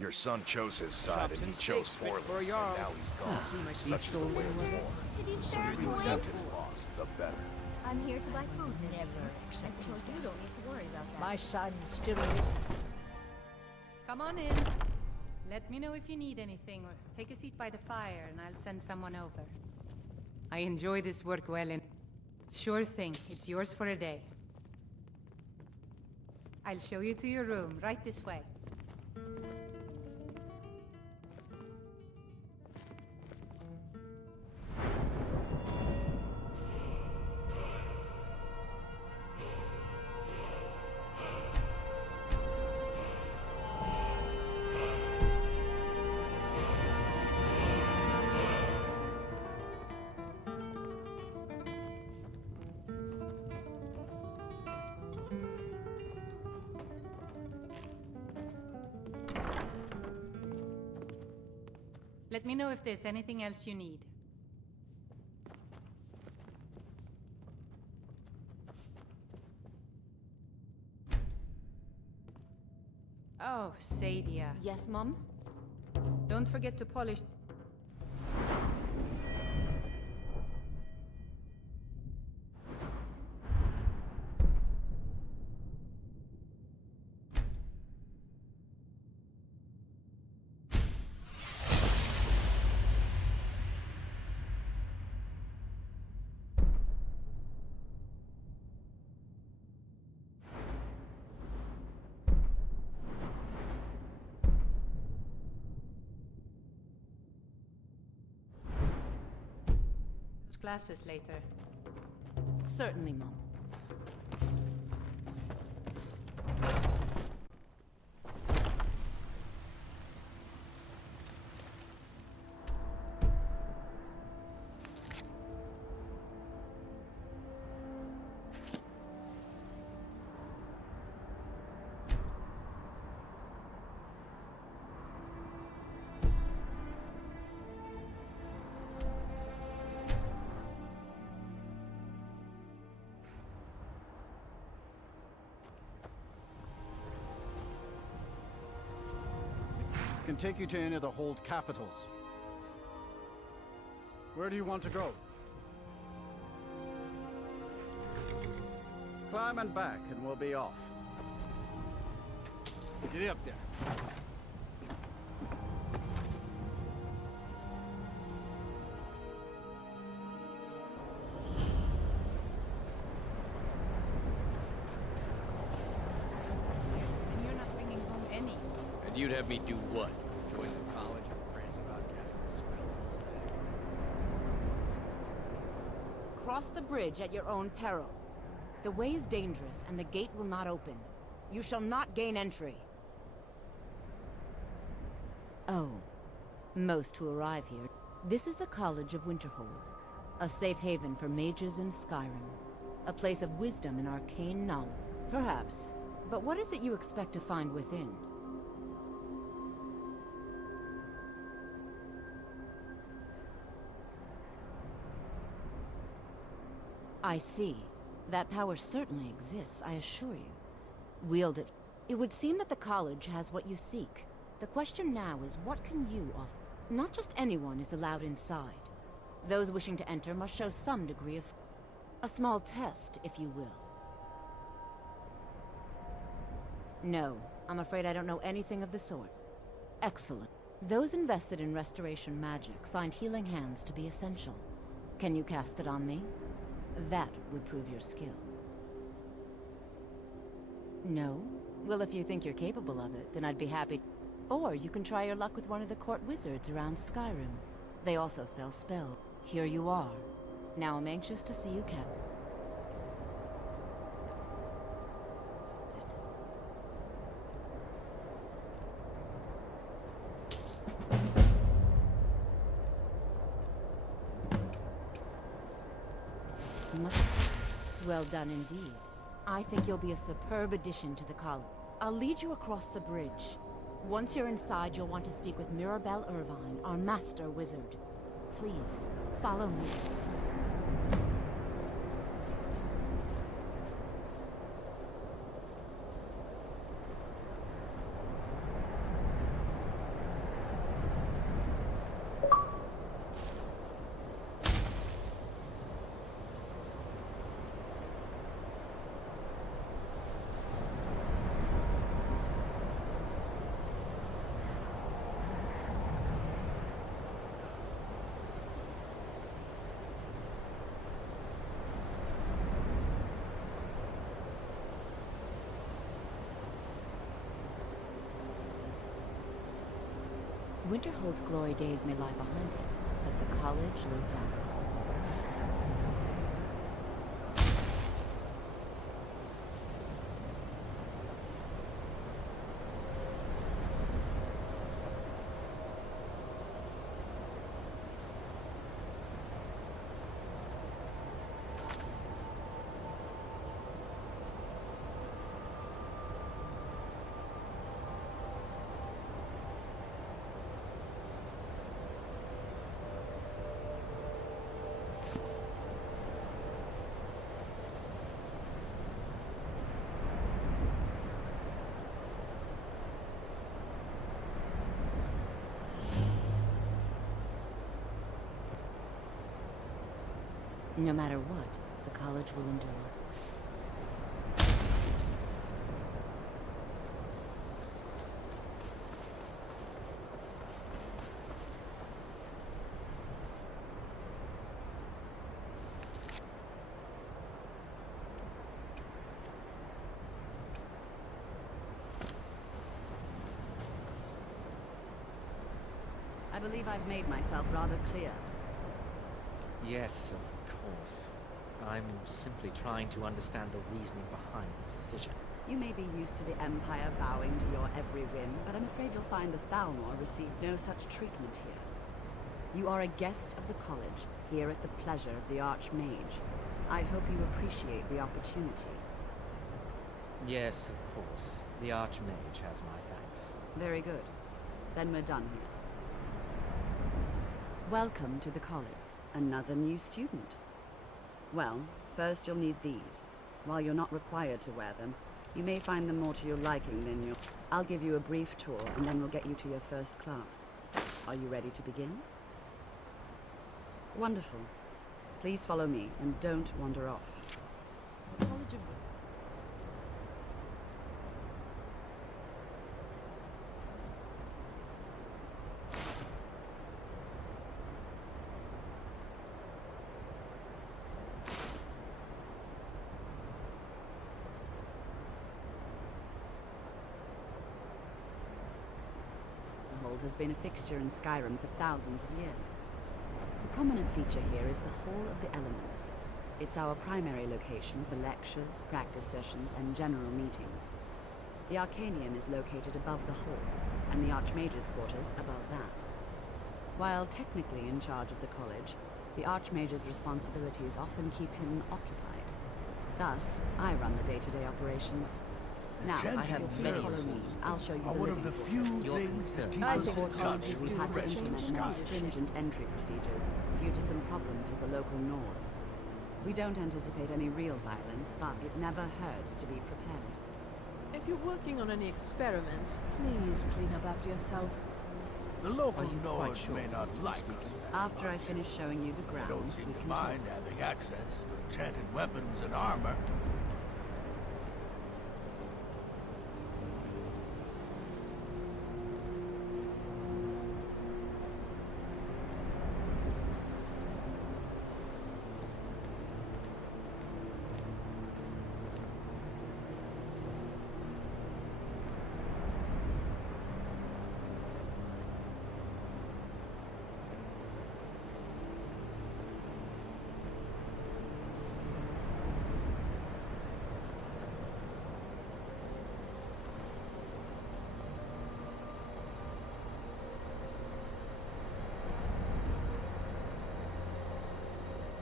Your son chose his side, and he chose poorly, and now he's gone. Such is the way of war. Did you The say sooner you boy? accept his loss, the better. I'm here to buy food, Miss. Never I accept suppose his you don't need to worry about that. My son still Come on in. Let me know if you need anything, or take a seat by the fire and I'll send someone over. I enjoy this work well, and sure thing, it's yours for a day. I'll show you to your room, right this way. Let me know if there's anything else you need. Oh, Sadia. Yes, Mom? Don't forget to polish... classes later. Certainly, Mom. Can take you to any of the hold capitals. Where do you want to go? Climb and back and we'll be off. Get up there. And you're not bringing home any. And you'd have me do what? Join the college and prance about casting a spell all day? Cross the bridge at your own peril. The way is dangerous, and the gate will not open. You shall not gain entry. Oh. Most who arrive here. This is the College of Winterhold. A safe haven for mages in Skyrim. A place of wisdom and arcane knowledge. Perhaps. But what is it you expect to find within? I see. That power certainly exists, I assure you. Wield it. It would seem that the college has what you seek. The question now is, what can you offer? Not just anyone is allowed inside. Those wishing to enter must show some degree of... a small test, if you will. No, I'm afraid I don't know anything of the sort. Excellent. Those invested in restoration magic find healing hands to be essential. Can you cast it on me? That would prove your skill. No? Well, if you think you're capable of it, then I'd be happy. Or you can try your luck with one of the court wizards around Skyrim. They also sell spells. Here you are. Now I'm anxious to see you cap. Well done indeed. I think you'll be a superb addition to the college. I'll lead you across the bridge. Once you're inside, you'll want to speak with Mirabelle Irvine, our master wizard. Please, follow me. Winterhold's glory days may lie behind it, but the college lives on. No matter what, the college will endure. I believe I've made myself rather clear. Yes, of course. I'm simply trying to understand the reasoning behind the decision. You may be used to the Empire bowing to your every whim, but I'm afraid you'll find the Thalmor received no such treatment here. You are a guest of the college, here at the pleasure of the Archmage. I hope you appreciate the opportunity. Yes, of course. The Archmage has my thanks. Very good. Then we're done here. Welcome to the college. Another new student. Well, first you'll need these. While you're not required to wear them, you may find them more to your liking than your... I'll give you a brief tour, and then we'll get you to your first class. Are you ready to begin? Wonderful. Please follow me, and don't wander off. College of... has been a fixture in Skyrim for thousands of years. The prominent feature here is the Hall of the Elements. It's our primary location for lectures, practice sessions, and general meetings. The Arcanium is located above the hall, and the Archmage's quarters above that. While technically in charge of the college, the Archmage's responsibilities often keep him occupied. Thus, I run the day-to-day operations. Now, I have please follow me. I'll show you the one of the few things that keep us in touch we've had to implement more stringent entry procedures due to some problems with the local Nords. We don't anticipate any real violence, but it never hurts to be prepared. If you're working on any experiments, please clean up after yourself. The local Nords may not like us. After I finish showing you the They grounds, don't seem we to can mind having access to enchanted weapons and armor.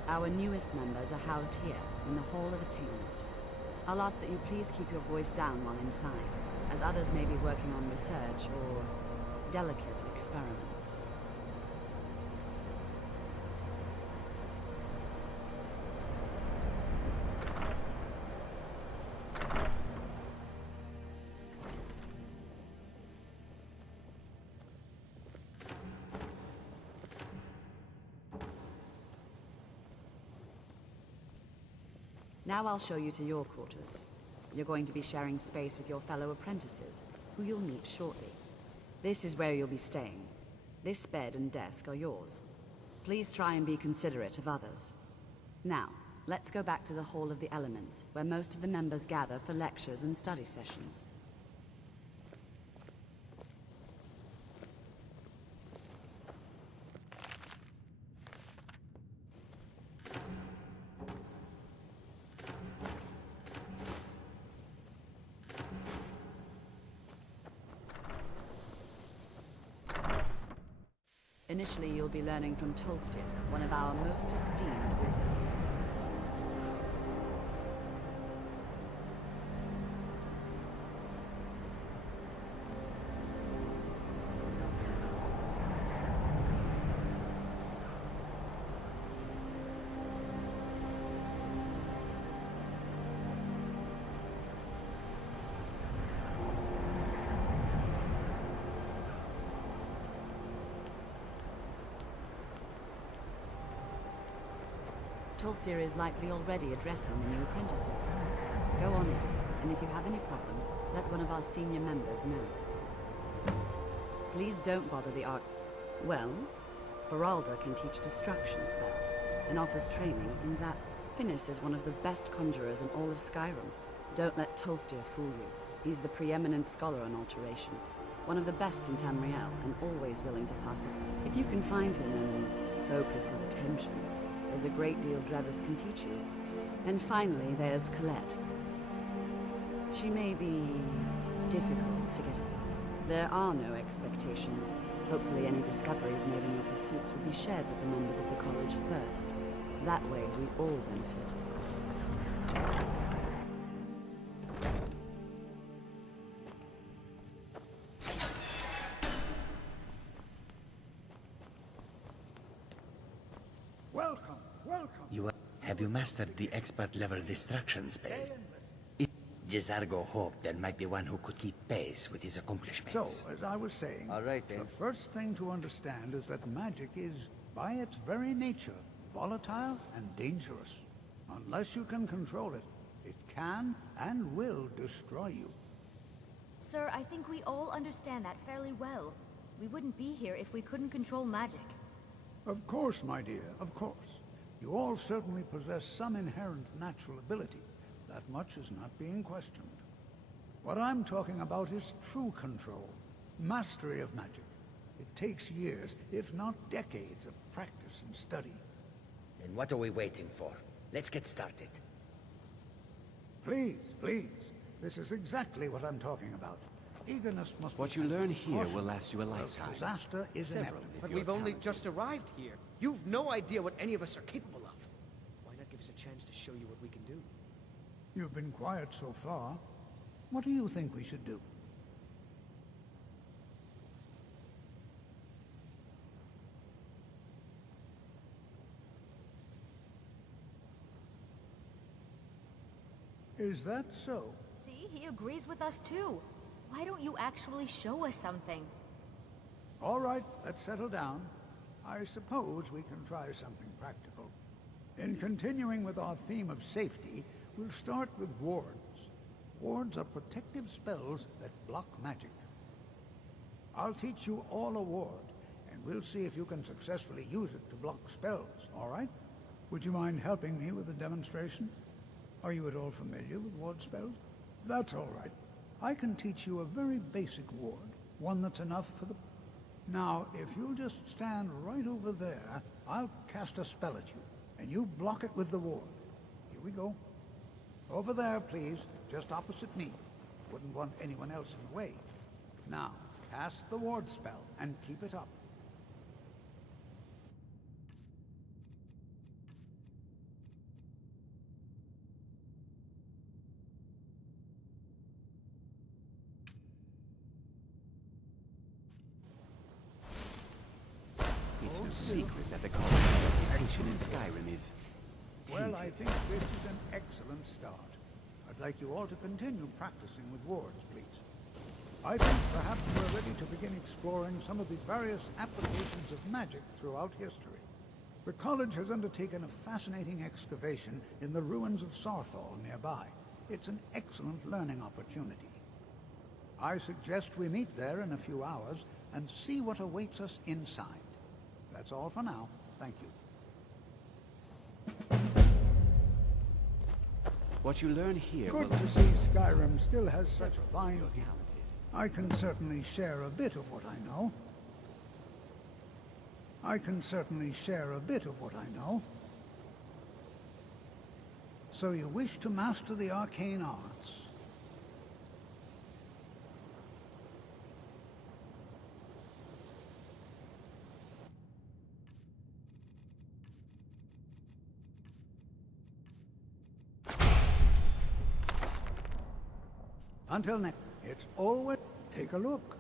Our newest members are housed here, in the Hall of Attainment. I'll ask that you please keep your voice down while inside, as others may be working on research or delicate experiments. Now I'll show you to your quarters. You're going to be sharing space with your fellow apprentices, who you'll meet shortly. This is where you'll be staying. This bed and desk are yours. Please try and be considerate of others. Now, let's go back to the Hall of the Elements, where most of the members gather for lectures and study sessions. Initially, you'll be learning from Tolfdir, one of our most esteemed wizards. Tolfdir is likely already addressing the new apprentices. Go on in, and if you have any problems, let one of our senior members know. Please don't bother the Well, Feralda can teach destruction spells, and offers training in that. Finis is one of the best conjurers in all of Skyrim. Don't let Tolfdir fool you. He's the preeminent scholar on alteration, one of the best in Tamriel, and always willing to pass it. If you can find him and focus his attention, there's a great deal Drebus can teach you. And finally, there's Colette. She may be difficult to get. There are no expectations. Hopefully any discoveries made in your pursuits will be shared with the members of the college first. That way, we all benefit. Welcome, welcome. Have you mastered the expert-level distraction spell? Gisargo hoped there might be one who could keep pace with his accomplishments. So, as I was saying, All right, then. the first thing to understand is that magic is, by its very nature, volatile and dangerous. Unless you can control it, it can and will destroy you. Sir, I think we all understand that fairly well. We wouldn't be here if we couldn't control magic. Of course, my dear, of course. You all certainly possess some inherent natural ability. That much is not being questioned. What I'm talking about is true control, mastery of magic. It takes years, if not decades, of practice and study. Then what are we waiting for? Let's get started. Please, please. This is exactly what I'm talking about. Eagerness must What be you learn tempered with here caution, will last you a or else lifetime. disaster is Several, inevitable. But we've only just arrived here. You've no idea what any of us are capable of. Why not give us a chance to show you what we can do? You've been quiet so far. What do you think we should do? Is that so? See, he agrees with us too. Why don't you actually show us something? All right, let's settle down. I suppose we can try something practical. In continuing with our theme of safety, we'll start with wards. Wards are protective spells that block magic. I'll teach you all a ward, and we'll see if you can successfully use it to block spells, all right? Would you mind helping me with the demonstration? Are you at all familiar with ward spells? That's all right. I can teach you a very basic ward, one that's enough for the... Now, if you'll just stand right over there, I'll cast a spell at you, and you block it with the ward. Here we go. Over there, please, just opposite me. Wouldn't want anyone else in the way. Now, cast the ward spell, and keep it up. It's no secret that the concentration in Skyrim is Well, tainted. I think this is an excellent start. I'd like you all to continue practicing with wards, please. I think perhaps we're ready to begin exploring some of the various applications of magic throughout history. The college has undertaken a fascinating excavation in the ruins of Sarthal nearby. It's an excellent learning opportunity. I suggest we meet there in a few hours and see what awaits us inside. That's all for now. Thank you. What you learn here Good will... to see Skyrim still has such fine people. I can certainly share a bit of what I know. So you wish to master the arcane arts? Until next, it's always take a look.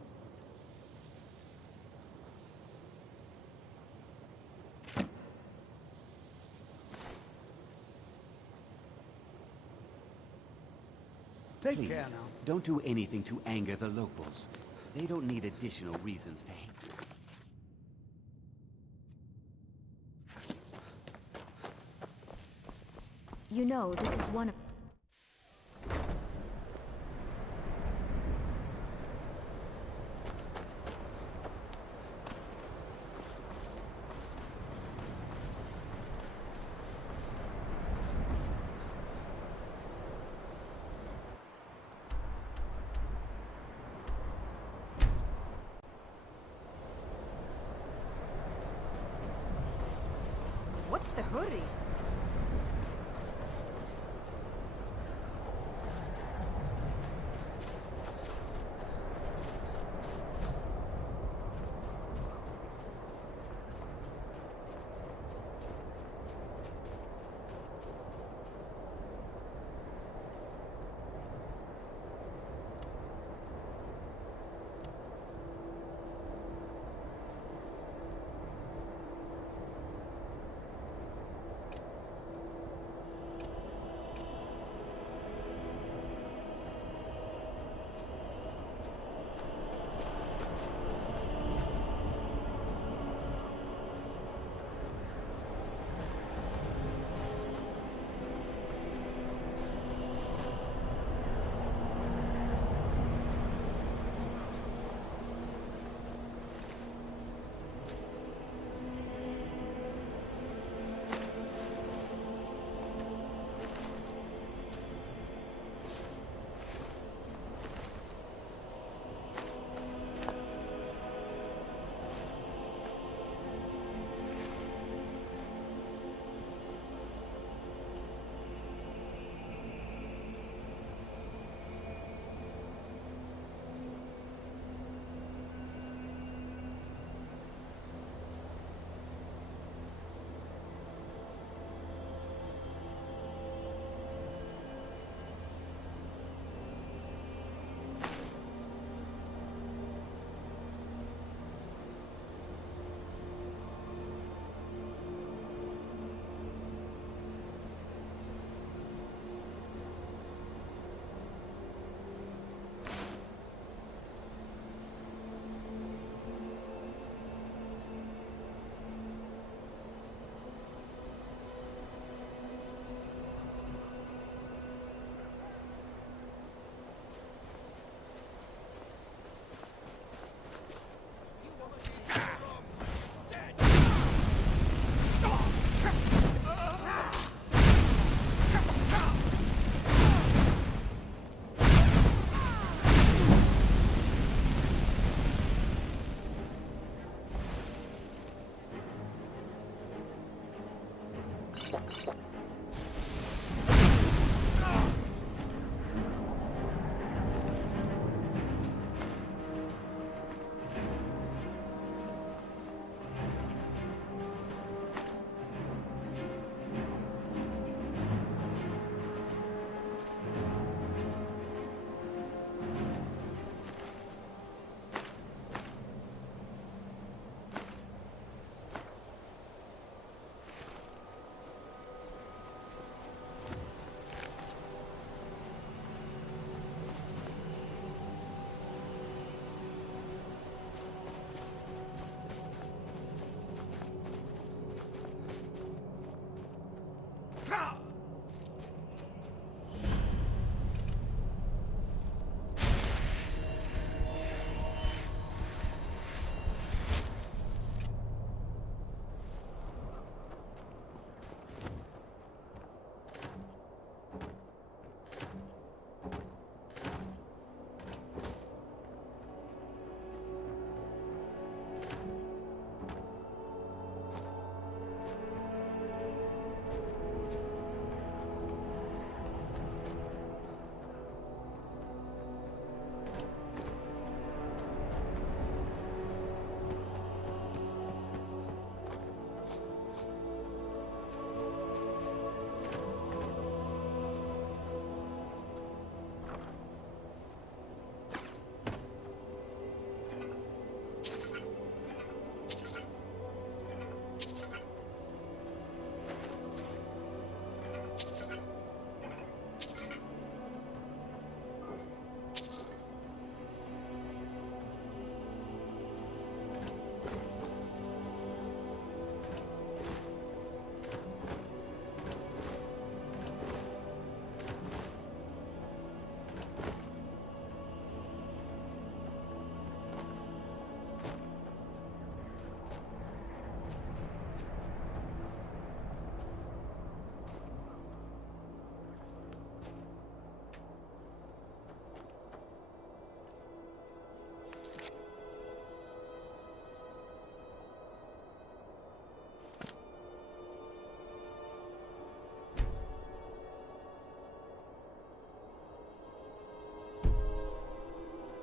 Take Please, care now. don't do anything to anger the locals. They don't need additional reasons to hate you. You know, this is one of... What's the hurry?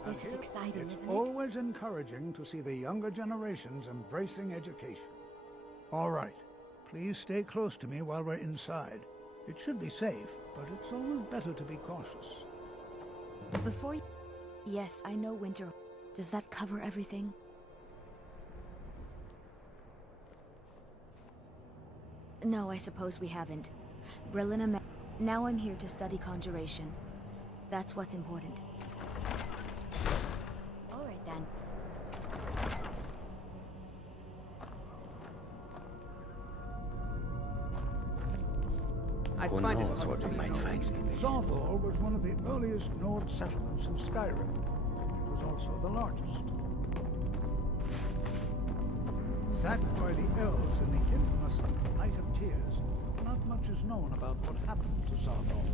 This is exciting, It's isn't it? always encouraging to see the younger generations embracing education. All right. Please stay close to me while we're inside. It should be safe, but it's always better to be cautious. Before you... Yes, I know Winter. Does that cover everything? No, I suppose we haven't. Berlin. Now I'm here to study conjuration. That's what's important. All right then. Who knows what we might find? Zothal was one of the earliest Nord settlements of Skyrim. It was also the largest. Sacked by the elves in the infamous Night of Tears, not much is known about what happened to Zothal.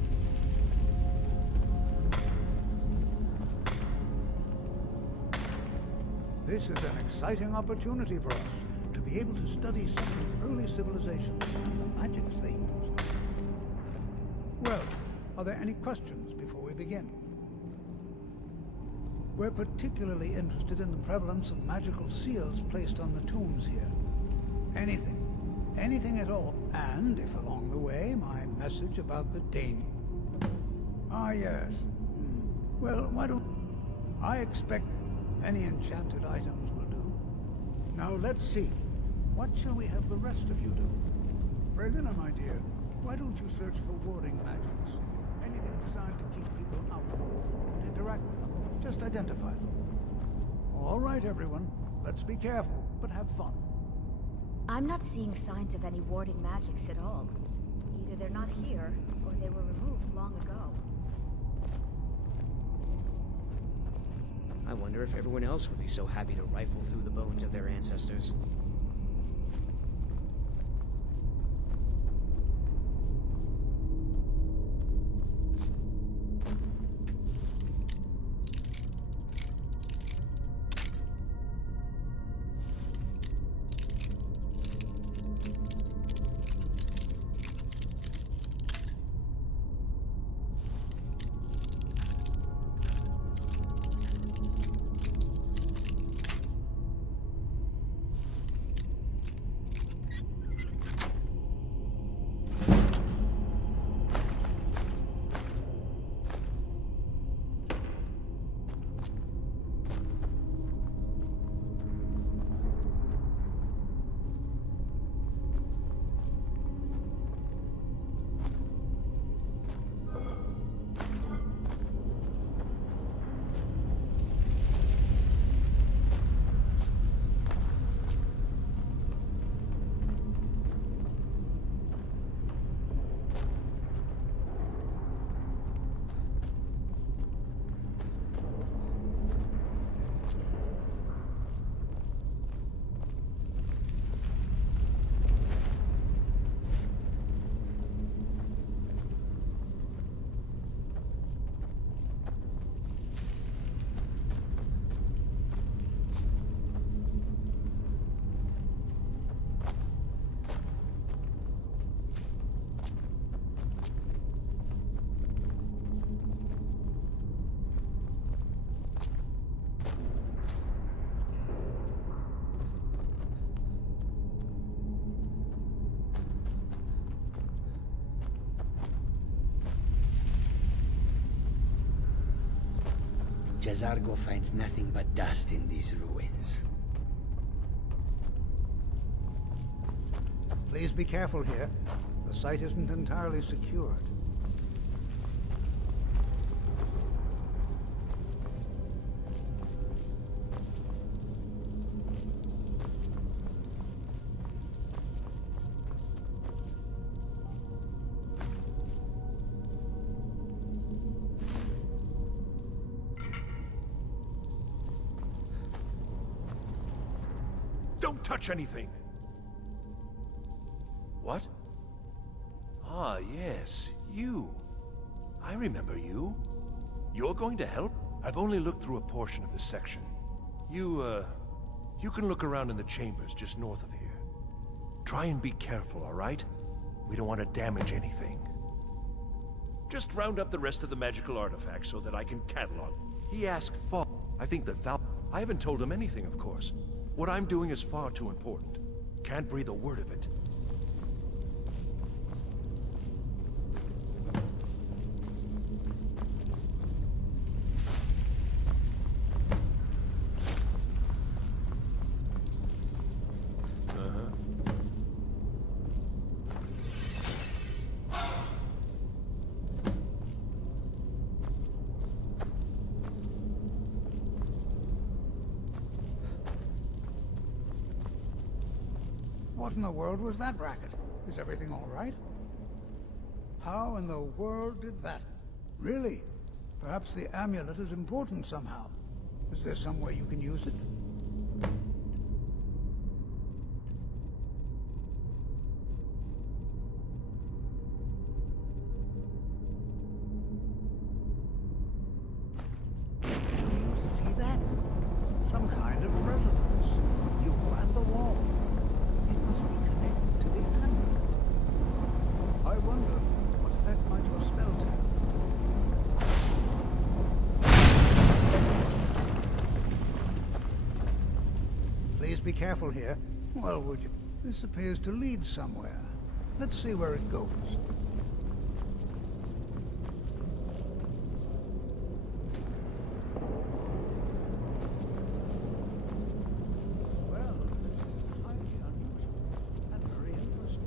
This is an exciting opportunity for us to be able to study such an early civilization and the magics they used. Well, are there any questions before we begin? We're particularly interested in the prevalence of magical seals placed on the tombs here. Anything at all. And if along the way, my message about the danger... Ah, yes. Well, why don't... I expect any enchanted items will do. Now let's see. What shall we have the rest of you do? Berlina, my dear, why don't you search for warding magics? Anything designed to keep people out. Don't interact with them. Just identify them. All right, everyone. Let's be careful, but have fun. I'm not seeing signs of any warding magics at all. Either they're not here, or they were removed long ago. I wonder if everyone else would be so happy to rifle through the bones of their ancestors. Jazargo finds nothing but dust in these ruins. Please be careful here. The site isn't entirely secured. Don't touch anything! What? Ah, yes, you. I remember you. You're going to help? I've only looked through a portion of the section. You can look around in the chambers just north of here. Try and be careful, all right? We don't want to damage anything. Just round up the rest of the magical artifacts so that I can catalog. He asked for... I think that I haven't told him anything, of course. What I'm doing is far too important. Can't breathe a word of it. What in the world was that racket? Is everything all right? How in the world did that? Really? Perhaps the amulet is important somehow. Is there some way you can use it? Do you see that? Some kind of resonance. You at the wall. It must be connected to the amulet. I wonder what effect might your spells have. Please be careful here. Well, would you? This appears to lead somewhere. Let's see where it goes. Well, this is highly unusual and very interesting.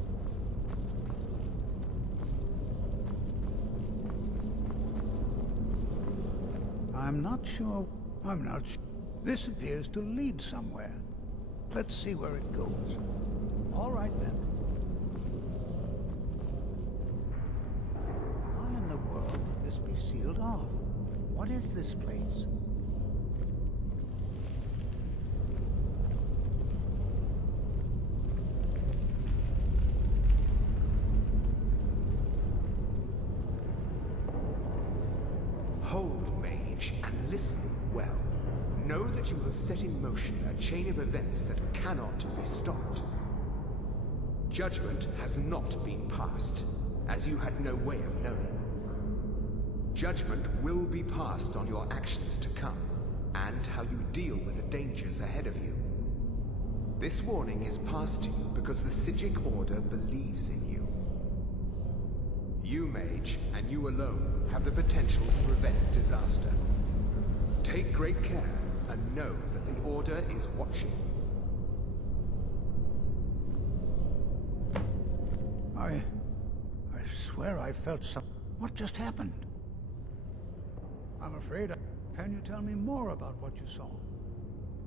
I'm not sure. This appears to lead somewhere. Let's see where it goes. All right, then. Why in the world would this be sealed off? What is this place? Hold, mage, and listen well. Know that you have set in motion a chain of events that cannot be stopped. Judgment has not been passed, as you had no way of knowing. Judgment will be passed on your actions to come, and how you deal with the dangers ahead of you. This warning is passed to you because the Psijic Order believes in you. You, mage, and you alone, have the potential to prevent disaster. Take great care, and know that the Order is watching. I swear I felt some... What just happened? I'm afraid Can you tell me more about what you saw?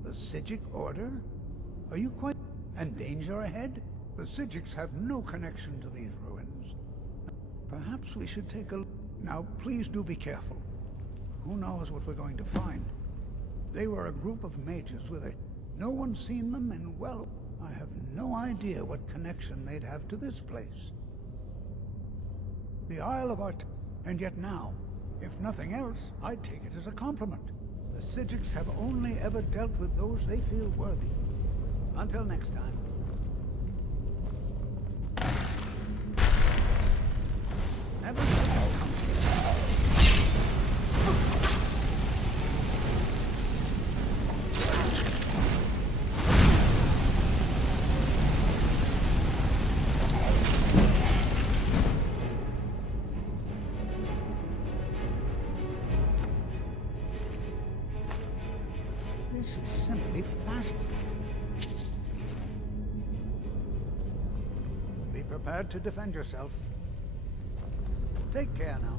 The Psijic Order? Are you quite... And danger ahead? The Psijics have no connection to these ruins. Perhaps we should take a... Now, please do be careful. Who knows what we're going to find? They were a group of mages with a... No one's seen them, and well, I have no idea what connection they'd have to this place. The Isle of Art... And yet now, if nothing else, I'd take it as a compliment. The Psijics have only ever dealt with those they feel worthy. Until next time. Never This is simply fast. Be prepared to defend yourself. Take care now.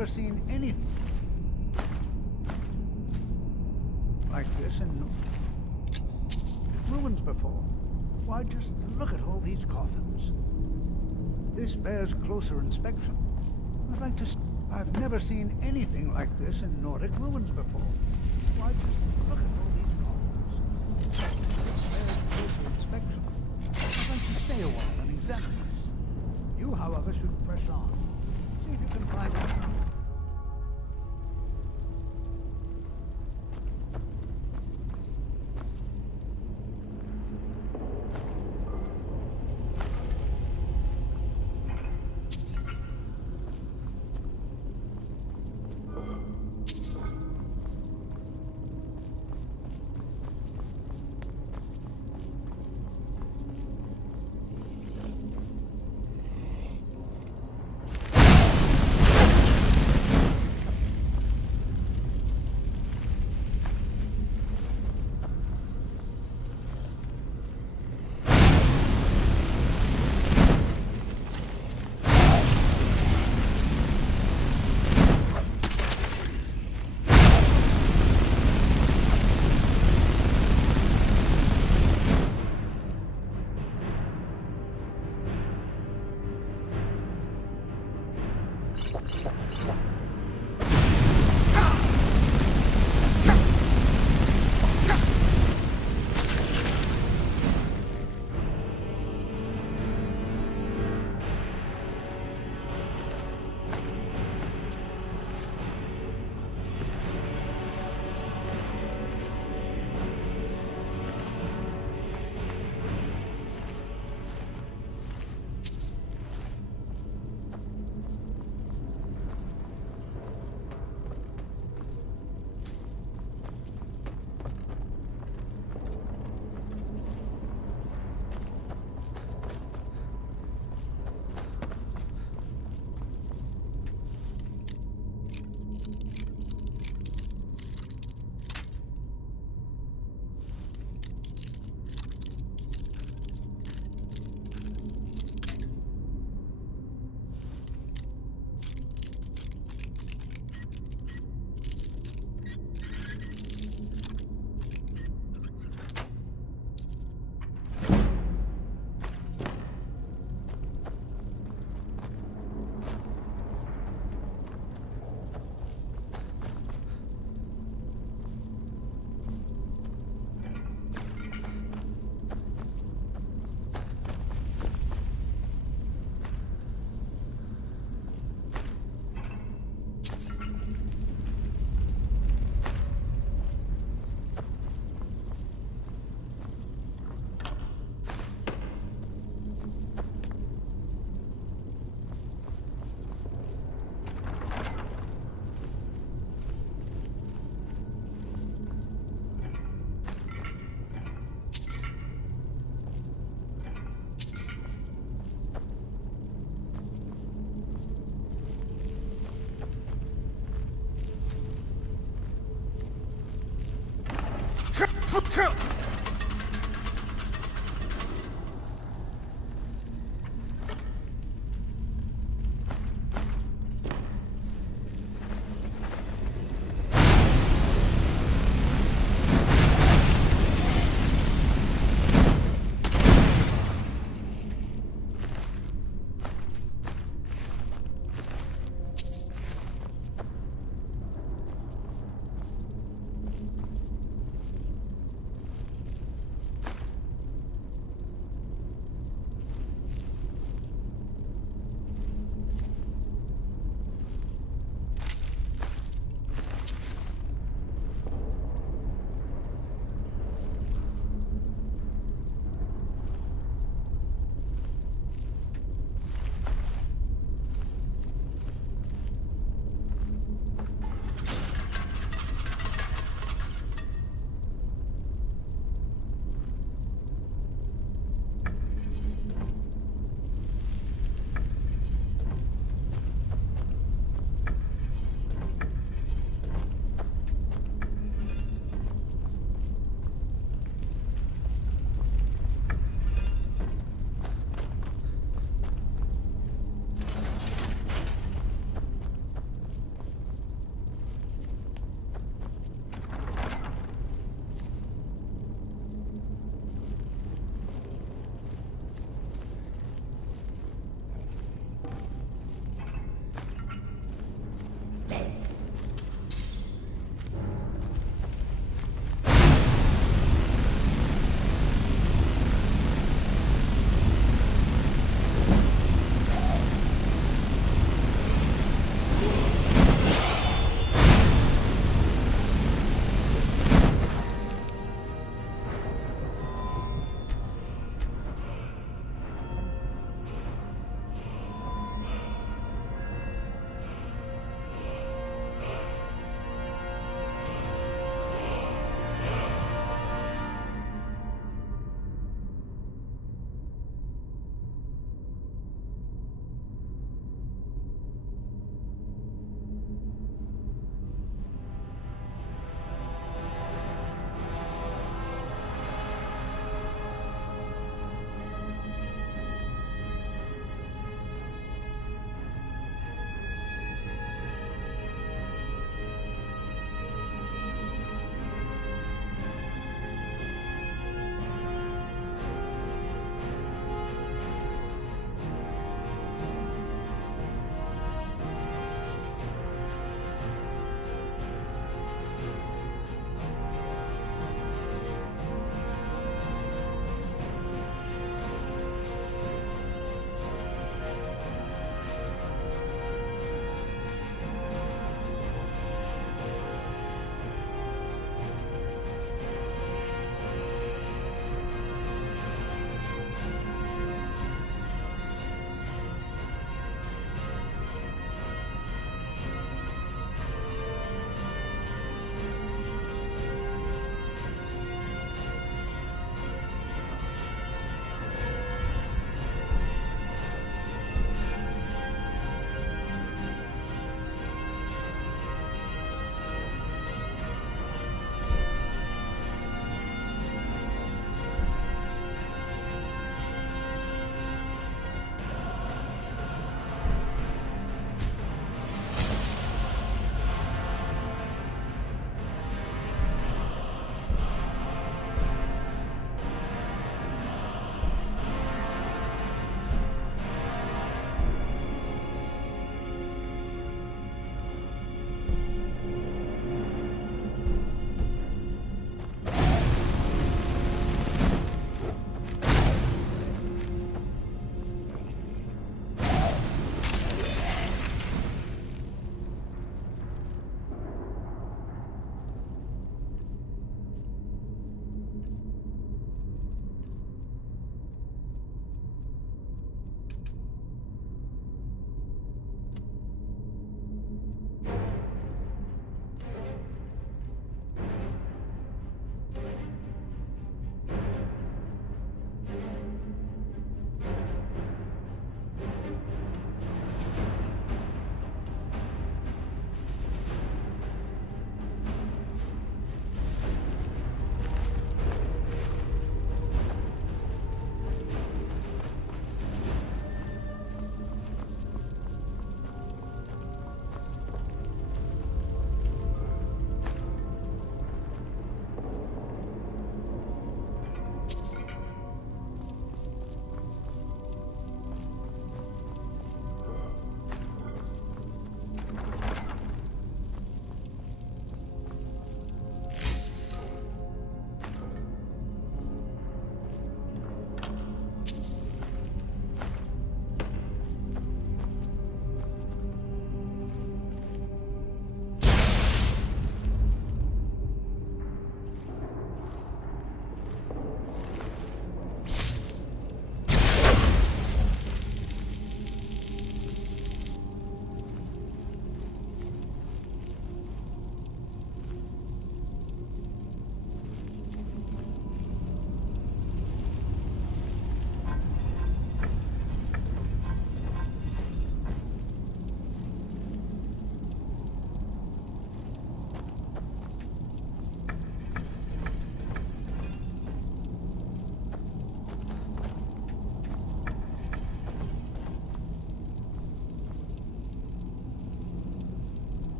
never seen anything like this in ruins before. Why, just look at all these coffins. This bears closer inspection. I'd like to... I've never seen anything like this in Nordic ruins before. Why, just look at all these coffins. This bears closer inspection. I'd like to stay a while and examine this. You, however, should press on. See if you can find out.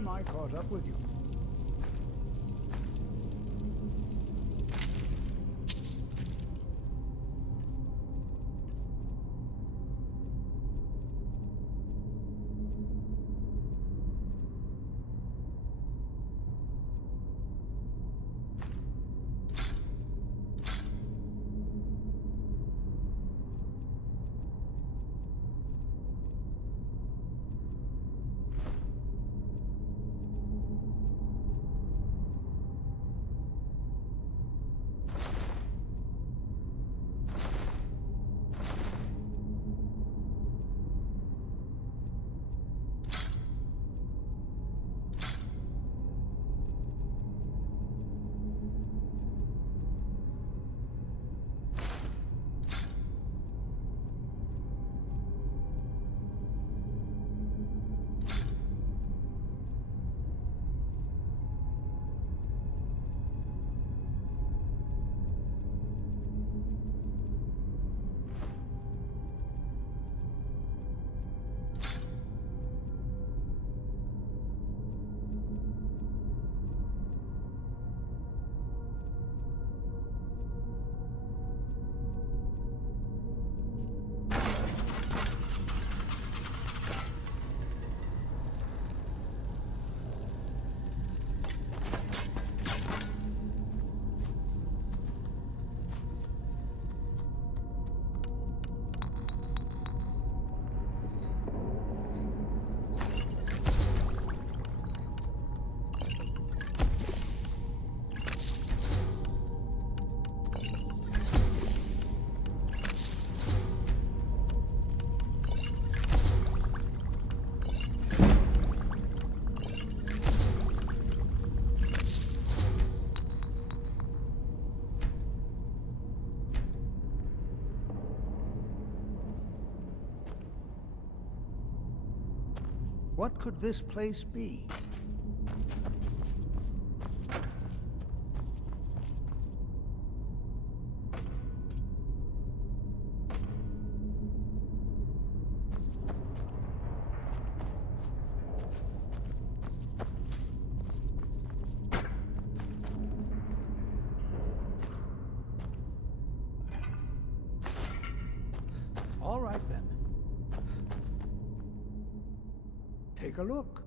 time I caught up with you. What could this place be? All right then. Take a look.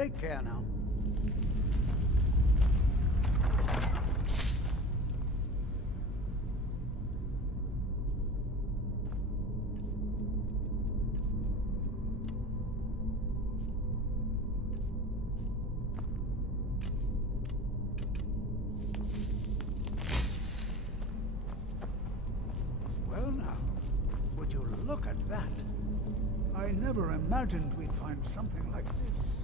Take care now. Well now, would you look at that? I never imagined we'd find something like this.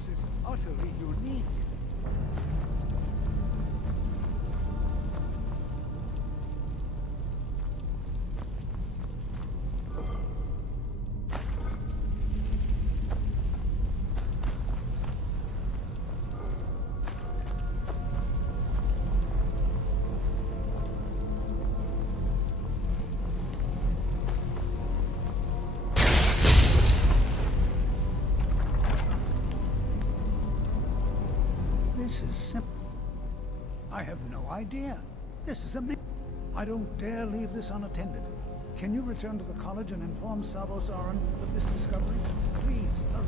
This is utterly unique. This is simple. I have no idea. This is amazing. I don't dare leave this unattended. Can you return to the college and inform Savos Aran of this discovery? Please, hurry.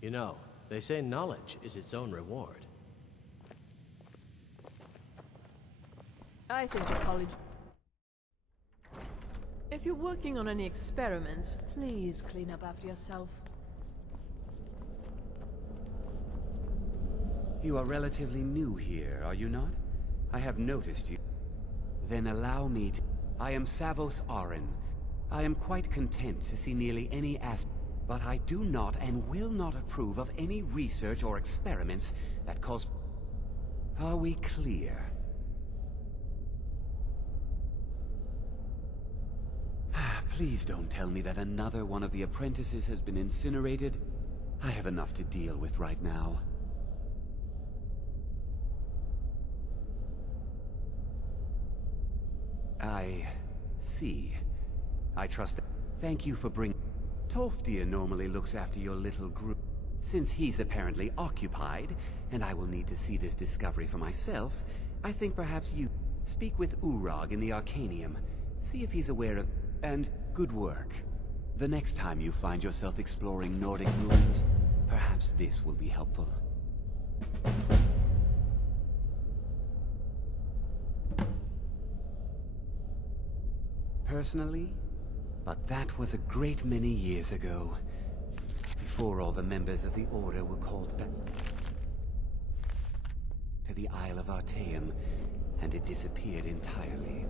You know, they say knowledge is its own reward. I think the college... If you're working on any experiments, please clean up after yourself. You are relatively new here, are you not? I have noticed you. Then allow me to... I am Savos Aran. I am quite content to see nearly any aspect, but I do not and will not approve of any research or experiments that cause... Are we clear? Please don't tell me that another one of the apprentices has been incinerated. I have enough to deal with right now. I see. I trust that. Thank you for bringing... Toftia normally looks after your little group. Since he's apparently occupied, and I will need to see this discovery for myself, I think perhaps you speak with Urag in the Arcanium. See if he's aware of... And good work. The next time you find yourself exploring Nordic ruins, perhaps this will be helpful. Personally, but that was a great many years ago, before all the members of the Order were called back to the Isle of Artaeum, and it disappeared entirely.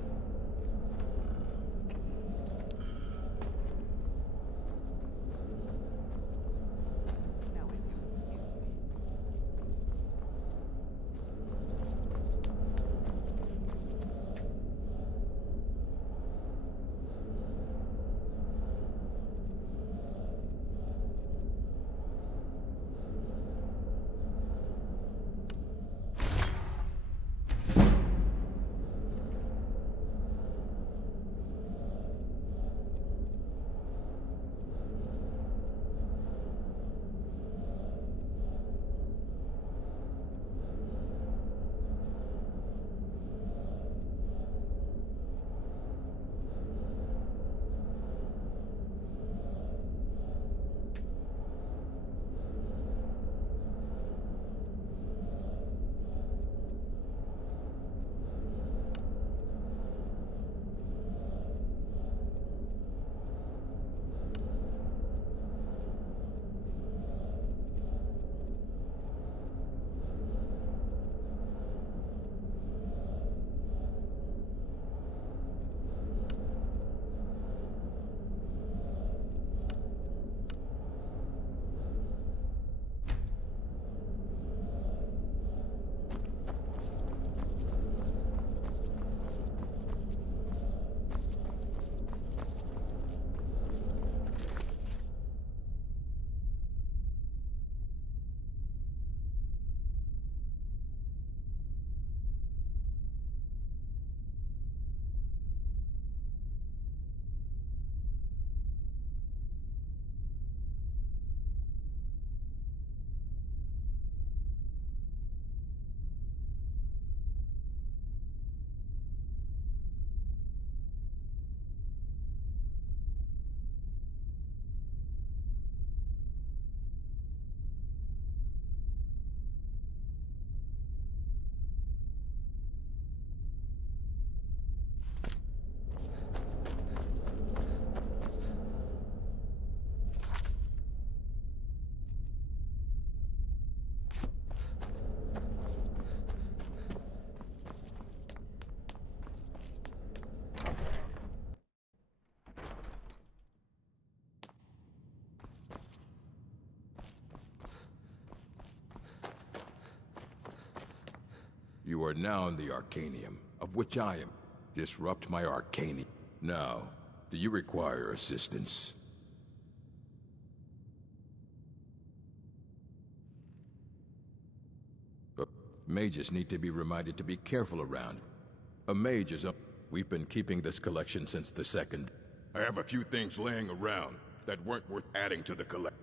You are now in the Arcanium, of which I am. Disrupt my Arcanium. Now, do you require assistance? Mages need to be reminded to be careful around. A mage is a... We've been keeping this collection since the second. I have a few things laying around that weren't worth adding to the collection.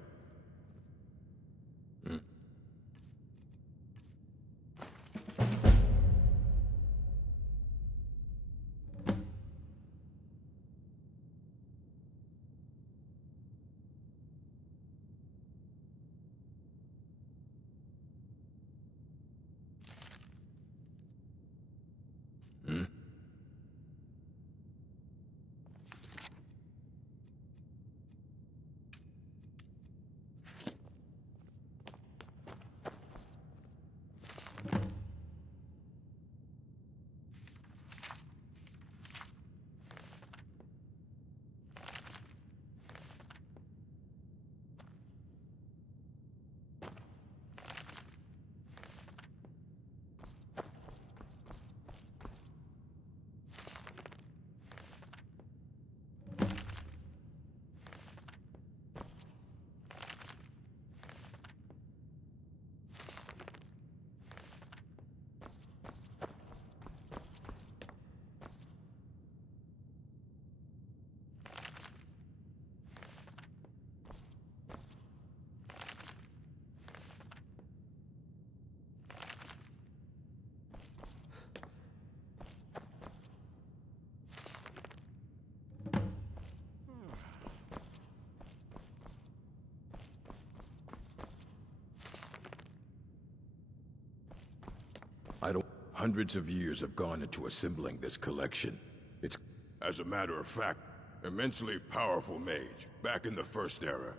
Hundreds of years have gone into assembling this collection. It's, as a matter of fact, immensely powerful mage, back in the First Era.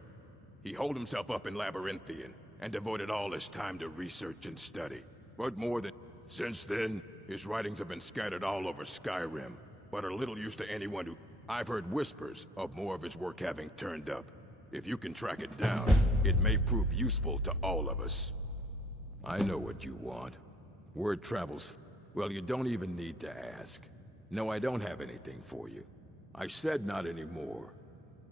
He holed himself up in Labyrinthian, and devoted all his time to research and study. But more than... Since then, his writings have been scattered all over Skyrim, but are little use to anyone who... I've heard whispers of more of his work having turned up. If you can track it down, it may prove useful to all of us. I know what you want. Word travels... Well, you don't even need to ask. No, I don't have anything for you. I said not anymore.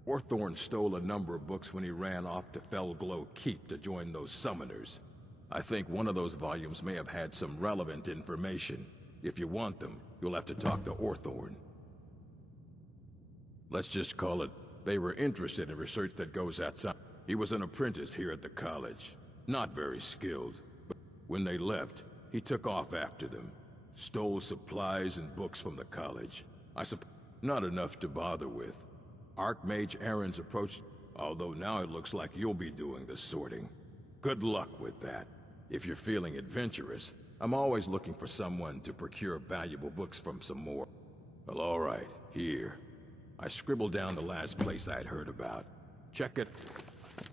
Orthorn stole a number of books when he ran off to Felglow Keep to join those summoners. I think one of those volumes may have had some relevant information. If you want them, you'll have to talk to Orthorn. Let's just call it, they were interested in research that goes outside. He was an apprentice here at the college. Not very skilled, but when they left, he took off after them. Stole supplies and books from the college. Not enough to bother with. Archmage Aaron's approached, although now it looks like you'll be doing the sorting. Good luck with that. If you're feeling adventurous, I'm always looking for someone to procure valuable books from some more. Well, all right, here. I scribbled down the last place I'd heard about. Check it,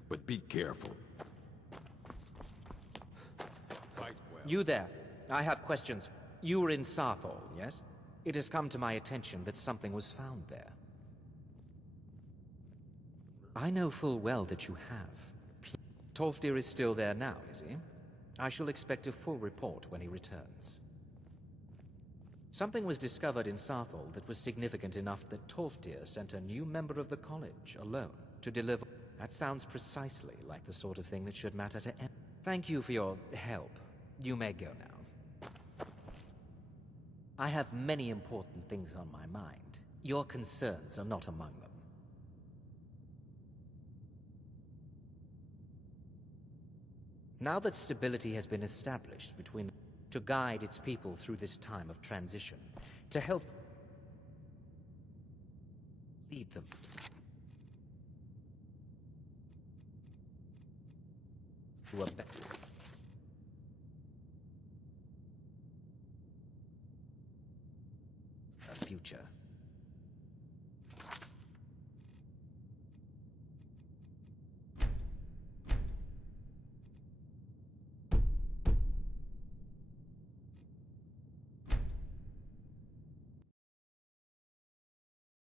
but be careful. Fight well. You there. I have questions. You were in Sarthal, yes? It has come to my attention that something was found there. I know full well that you have. Tolfdir is still there now, is he? I shall expect a full report when he returns. Something was discovered in Sarthal that was significant enough that Tolfdir sent a new member of the college, alone, to deliver. That sounds precisely like the sort of thing that should matter to anyone. Thank you for your help. You may go now. I have many important things on my mind. Your concerns are not among them. Now that stability has been established between... to guide its people through this time of transition, to help lead them. To a better future.